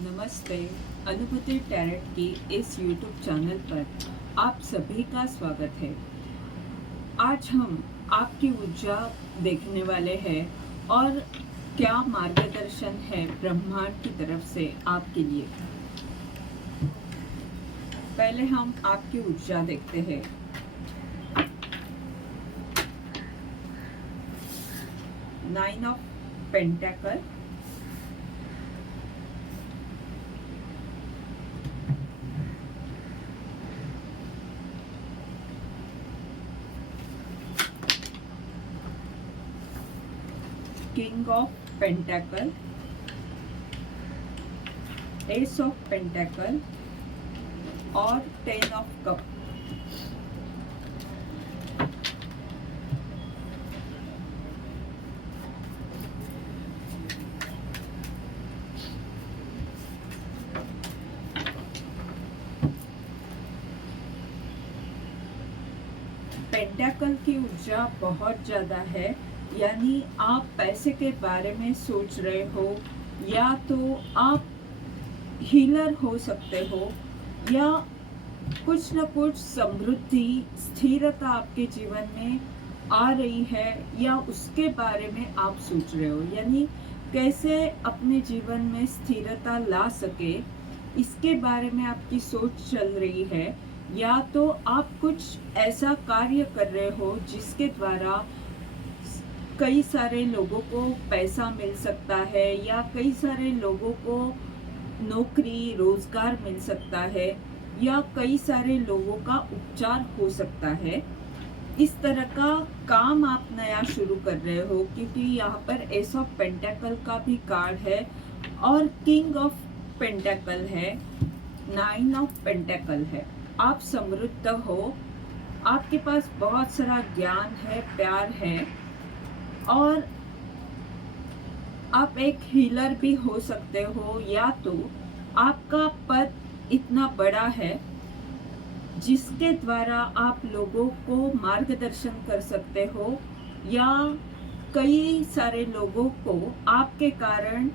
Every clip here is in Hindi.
नमस्ते। अनुभूति टैरेट की इस YouTube चैनल पर आप सभी का स्वागत है। आज हम आपकी ऊर्जा देखने वाले हैं और क्या मार्गदर्शन है ब्रह्मांड की तरफ से आपके लिए। पहले हम आपकी ऊर्जा देखते हैं। Nine of pentacle, king of pentacle, ace of pentacle और 10 ऑफ कप। पेंटाकल की ऊर्जा बहुत ज़्यादा है, यानी आप पैसे के बारे में सोच रहे हो, या तो आप हीलर हो सकते हो, या कुछ न कुछ समृद्धि स्थिरता आपके जीवन में आ रही है, या उसके बारे में आप सोच रहे हो, यानी कैसे अपने जीवन में स्थिरता ला सके, इसके बारे में आपकी सोच चल रही है। या तो आप कुछ ऐसा कार्य कर रहे हो जिसके द्वारा कई सारे लोगों को पैसा मिल सकता है, या कई सारे लोगों को नौकरी रोजगार मिल सकता है, या कई सारे लोगों का उपचार हो सकता है। इस तरह का काम आप नया शुरू कर रहे हो, क्योंकि यहाँ पर एस ऑफ पेंटाकल का भी कार्ड है और किंग ऑफ पेंटाकल है, नाइन ऑफ पेंटाकल है। आप समृद्ध हो, आपके पास बहुत सारा ज्ञान है, प्यार है, और आप एक हीलर भी हो सकते हो, या तो आपका पद इतना बड़ा है जिसके द्वारा आप लोगों को मार्गदर्शन कर सकते हो, या कई सारे लोगों को आपके कारण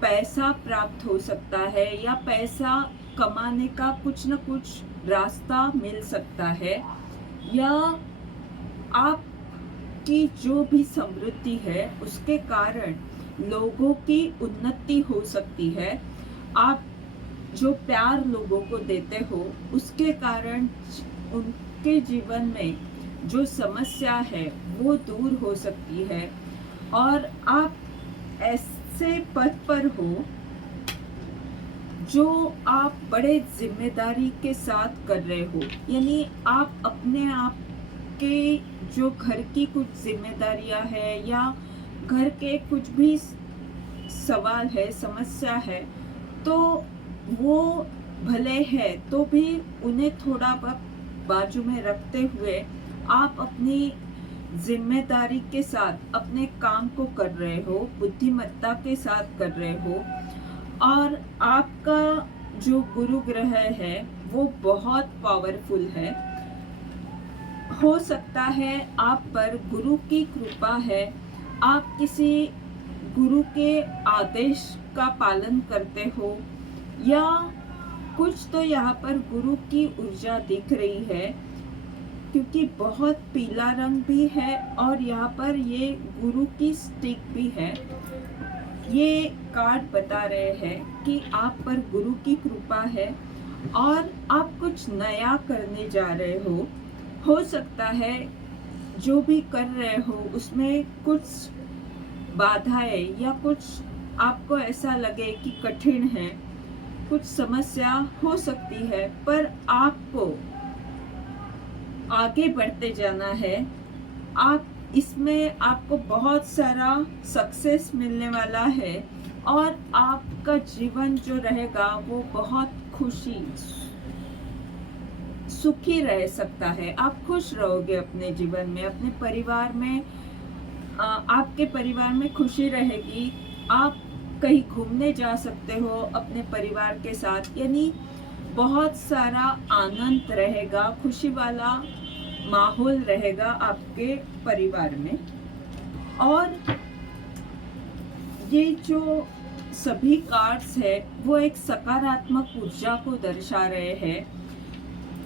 पैसा प्राप्त हो सकता है, या पैसा कमाने का कुछ न कुछ रास्ता मिल सकता है, या आपकी जो भी समृद्धि है उसके कारण लोगों की उन्नति हो सकती है। आप जो प्यार लोगों को देते हो उसके कारण उनके जीवन में जो समस्या है वो दूर हो सकती है, और आप ऐसे पद पर हो जो आप बड़े जिम्मेदारी के साथ कर रहे हो, यानी आप अपने आप के जो घर की कुछ जिम्मेदारियां है, या घर के कुछ भी सवाल है, समस्या है, तो वो भले है तो भी उन्हें थोड़ा वक्त बाजू में रखते हुए आप अपनी जिम्मेदारी के साथ अपने काम को कर रहे हो, बुद्धिमत्ता के साथ कर रहे हो। और आपका जो गुरु ग्रह है वो बहुत पावरफुल है। हो सकता है आप पर गुरु की कृपा है, आप किसी गुरु के आदेश का पालन करते हो, या कुछ तो यहाँ पर गुरु की ऊर्जा दिख रही है, क्योंकि बहुत पीला रंग भी है और यहाँ पर ये गुरु की स्टिक भी है। ये कार्ड बता रहे हैं कि आप पर गुरु की कृपा है और आप कुछ नया करने जा रहे हो सकता है जो भी कर रहे हो उसमें कुछ बाधाएं, या कुछ आपको ऐसा लगे कि कठिन है, कुछ समस्या हो सकती है, पर आपको आगे बढ़ते जाना है। आप इसमें आपको बहुत सारा सक्सेस मिलने वाला है, और आपका जीवन जो रहेगा वो बहुत खुशी सुखी रह सकता है। आप खुश रहोगे अपने जीवन में, अपने परिवार में, आपके परिवार में खुशी रहेगी। आप कहीं घूमने जा सकते हो अपने परिवार के साथ, यानी बहुत सारा आनंद रहेगा, खुशी वाला माहौल रहेगा आपके परिवार में। और ये जो सभी कार्ड्स है वो एक सकारात्मक ऊर्जा को दर्शा रहे हैं।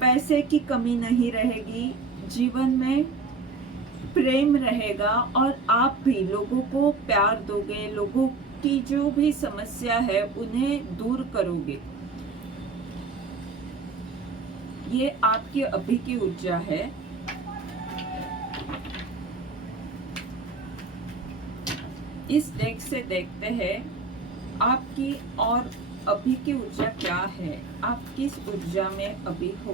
पैसे की कमी नहीं रहेगी, जीवन में प्रेम रहेगा और आप भी लोगों को प्यार दोगे, लोगों की जो भी समस्या है उन्हें दूर करोगे। ये आपकी अभी की ऊर्जा है। इस डेक से देखते हैं आपकी और अभी की ऊर्जा क्या है, आप किस ऊर्जा में अभी हो।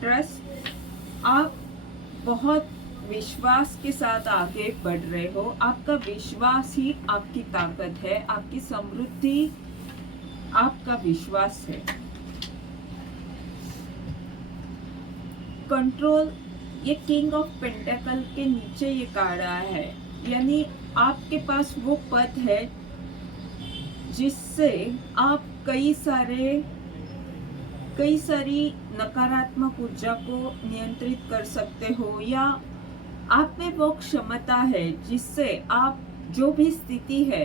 ट्रस्ट, आप बहुत विश्वास के साथ आगे बढ़ रहे हो। आपका विश्वास ही आपकी ताकत है, आपकी समृद्धि आपका विश्वास है। कंट्रोल, ये किंग ऑफ पेंटेकल के नीचे ये कार्ड आया है, यानी आपके पास वो पद है जिससे आप कई सारी नकारात्मक ऊर्जा को नियंत्रित कर सकते हो, या आप में वो क्षमता है जिससे आप जो भी स्थिति है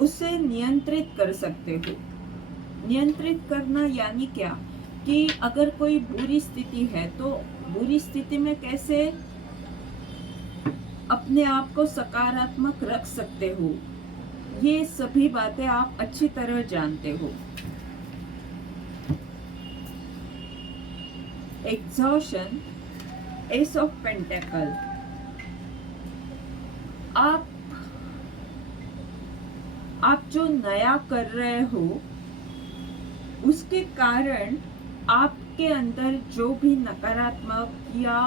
उसे नियंत्रित कर सकते हो। नियंत्रित करना यानी क्या कि अगर कोई बुरी स्थिति है तो बुरी स्थिति में कैसे अपने आप को सकारात्मक रख सकते हो, ये सभी बातें आप अच्छी तरह जानते हो। एग्जॉशन, एस ऑफ पेंटेकल, आप जो नया कर रहे हो उसके कारण आपके अंदर जो भी नकारात्मक, या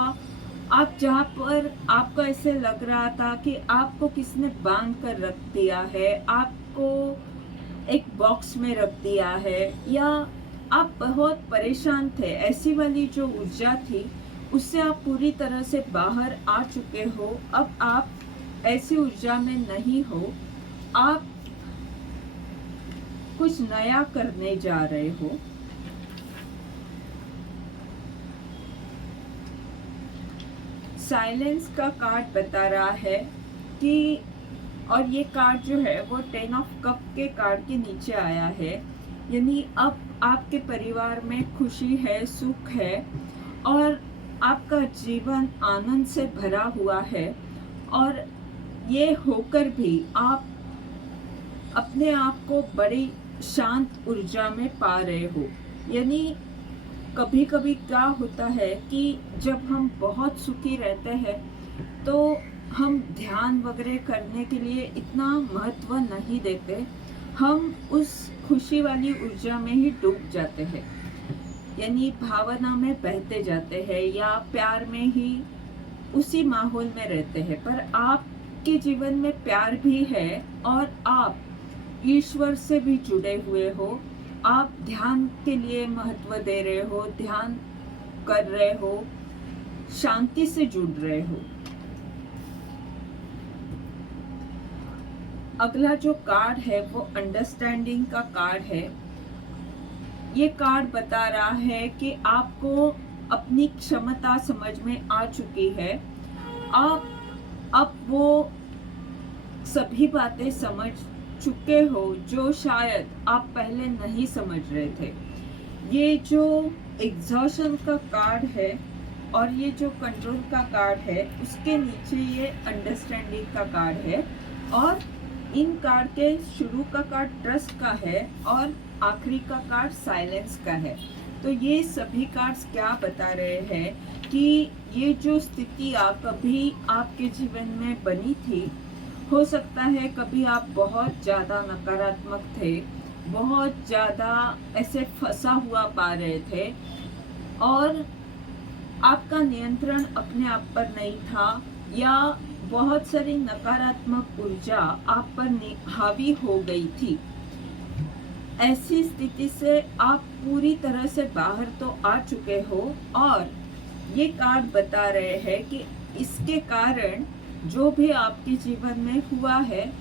आप जहाँ पर आपको ऐसे लग रहा था कि आपको किसने बांध कर रख दिया है, आपको एक बॉक्स में रख दिया है, या आप बहुत परेशान थे, ऐसी वाली जो ऊर्जा थी उससे आप पूरी तरह से बाहर आ चुके हो। अब आप ऐसी ऊर्जा में नहीं हो, आप कुछ नया करने जा रहे हो। साइलेंस का कार्ड बता रहा है कि, और ये कार्ड जो है वो 10 ऑफ कप के कार्ड के नीचे आया है, यानी अब आपके परिवार में खुशी है, सुख है और आपका जीवन आनंद से भरा हुआ है। और ये होकर भी आप अपने आप को बड़ी शांत ऊर्जा में पा रहे हो। यानी कभी कभी क्या होता है कि जब हम बहुत सुखी रहते हैं तो हम ध्यान वगैरह करने के लिए इतना महत्व नहीं देते, हम उस खुशी वाली ऊर्जा में ही डूब जाते हैं, यानी भावना में बहते जाते हैं या प्यार में ही उसी माहौल में रहते हैं। पर आपके जीवन में प्यार भी है और आप ईश्वर से भी जुड़े हुए हो, आप ध्यान के लिए महत्व दे रहे हो, ध्यान कर रहे हो, शांति से जुड़ रहे हो। अगला जो कार्ड है वो अंडरस्टैंडिंग का कार्ड है। ये कार्ड बता रहा है कि आपको अपनी क्षमता समझ में आ चुकी है, आप अब वो सभी बातें समझ चुके हो जो शायद आप पहले नहीं समझ रहे थे। ये जो एग्जॉशन का कार्ड है और ये जो कंट्रोल का कार्ड है उसके नीचे ये अंडरस्टैंडिंग का कार्ड है, और इन कार्ड के शुरू का कार्ड ट्रस्ट का है और आखिरी का कार्ड साइलेंस का है। तो ये सभी कार्ड्स क्या बता रहे हैं कि ये जो स्थिति कभी आपके जीवन में बनी थी, हो सकता है कभी आप बहुत ज़्यादा नकारात्मक थे, बहुत ज़्यादा ऐसे फंसा हुआ पा रहे थे और आपका नियंत्रण अपने आप पर नहीं था, या बहुत सारी नकारात्मक ऊर्जा आप पर हावी हो गई थी। ऐसी स्थिति से आप पूरी तरह से बाहर तो आ चुके हो, और ये कार्ड बता रहे हैं कि इसके कारण जो भी आपके जीवन में हुआ है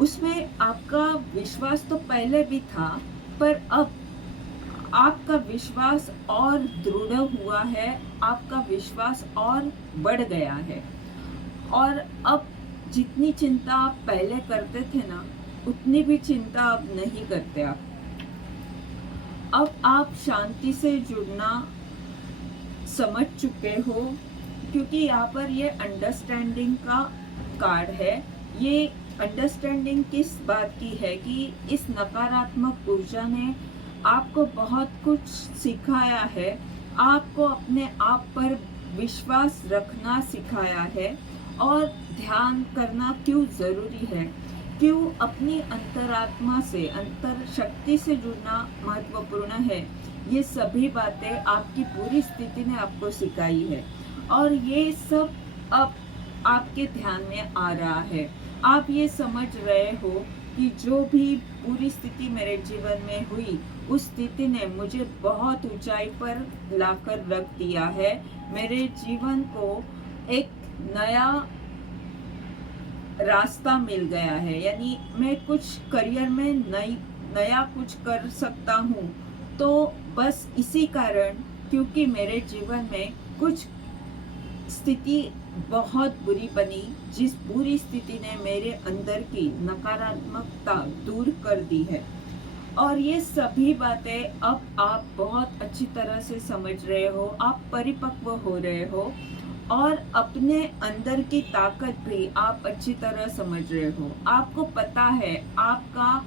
उसमें आपका विश्वास तो पहले भी था, पर अब आपका विश्वास और दृढ़ हुआ है, आपका विश्वास और बढ़ गया है। और अब जितनी चिंता आप पहले करते थे ना, उतनी भी चिंता अब नहीं करते आप। अब आप शांति से जुड़ना समझ चुके हो, क्योंकि यहाँ पर ये अंडरस्टैंडिंग का कार्ड है। ये अंडरस्टैंडिंग किस बात की है कि इस नकारात्मक ऊर्जा ने आपको बहुत कुछ सिखाया है, आपको अपने आप पर विश्वास रखना सिखाया है और ध्यान करना क्यों ज़रूरी है, क्यों अपनी अंतरात्मा से, अंतर शक्ति से जुड़ना महत्वपूर्ण है। ये सभी बातें आपकी पूरी स्थिति ने आपको सिखाई है और ये सब अब आपके ध्यान में आ रहा है। आप ये समझ रहे हो कि जो भी पूरी स्थिति मेरे जीवन में हुई, उस स्थिति ने मुझे बहुत ऊंचाई पर लाकर रख दिया है। मेरे जीवन को एक नया रास्ता मिल गया है, यानी मैं कुछ करियर में नया कुछ कर सकता हूँ। तो बस इसी कारण, क्योंकि मेरे जीवन में कुछ स्थिति बहुत बुरी बनी, जिस बुरी स्थिति ने मेरे अंदर की नकारात्मकता दूर कर दी है। और ये सभी बातें अब आप बहुत अच्छी तरह से समझ रहे हो, आप परिपक्व हो रहे हो और अपने अंदर की ताकत भी आप अच्छी तरह समझ रहे हो। आपको पता है आपका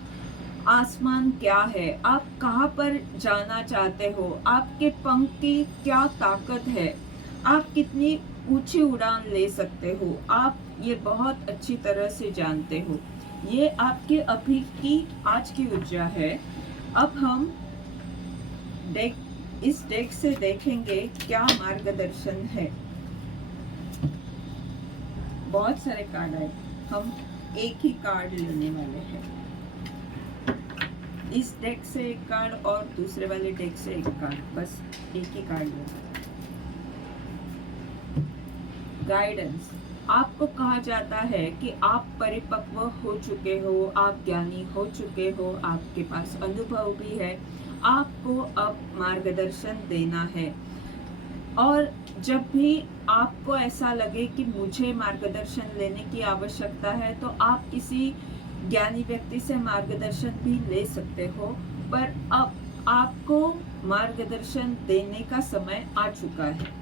आसमान क्या है, आप कहाँ पर जाना चाहते हो, आपके पंख की क्या ताकत है, आप कितनी ऊंची उड़ान ले सकते हो, आप ये बहुत अच्छी तरह से जानते हो। ये आपके अभी की आज की ऊर्जा है। अब हम इस डेक से देखेंगे क्या मार्गदर्शन है। बहुत सारे कार्ड आए, हम एक ही कार्ड लेने वाले हैं। इस डेक से एक कार्ड और दूसरे वाले डेक से एक कार्ड, बस एक ही कार्ड लेना। गाइडेंस, आपको कहा जाता है कि आप परिपक्व हो चुके हो, आप ज्ञानी हो चुके हो, आपके पास अनुभव भी है, आपको अब मार्गदर्शन देना है। और जब भी आपको ऐसा लगे कि मुझे मार्गदर्शन लेने की आवश्यकता है, तो आप किसी ज्ञानी व्यक्ति से मार्गदर्शन भी ले सकते हो, पर अब आपको मार्गदर्शन देने का समय आ चुका है।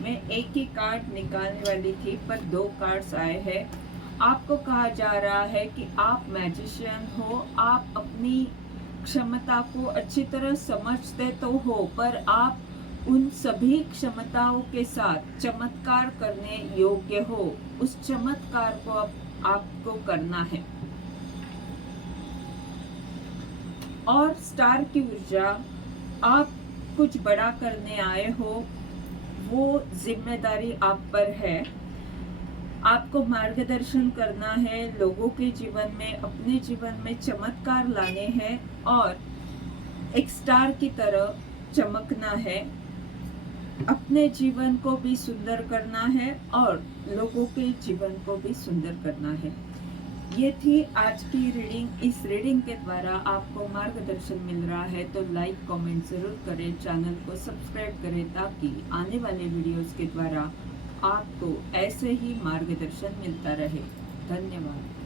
मैं एक ही कार्ड निकालने वाली थी, पर दो कार्ड्स आए हैं। आपको कहा जा रहा है कि आप मैजिशियन हो, आप अपनी क्षमता को अच्छी तरह समझते तो हो, पर आप उन सभी क्षमताओं के साथ चमत्कार करने योग्य हो। उस चमत्कार को अब आपको करना है। और स्टार की ऊर्जा, आप कुछ बड़ा करने आए हो, वो जिम्मेदारी आप पर है। आपको मार्गदर्शन करना है, लोगों के जीवन में, अपने जीवन में चमत्कार लाने हैं और एक स्टार की तरह चमकना है। अपने जीवन को भी सुंदर करना है और लोगों के जीवन को भी सुंदर करना है। ये थी आज की रीडिंग। इस रीडिंग के द्वारा आपको मार्गदर्शन मिल रहा है तो लाइक कमेंट ज़रूर करें, चैनल को सब्सक्राइब करें, ताकि आने वाले वीडियोस के द्वारा आपको ऐसे ही मार्गदर्शन मिलता रहे। धन्यवाद।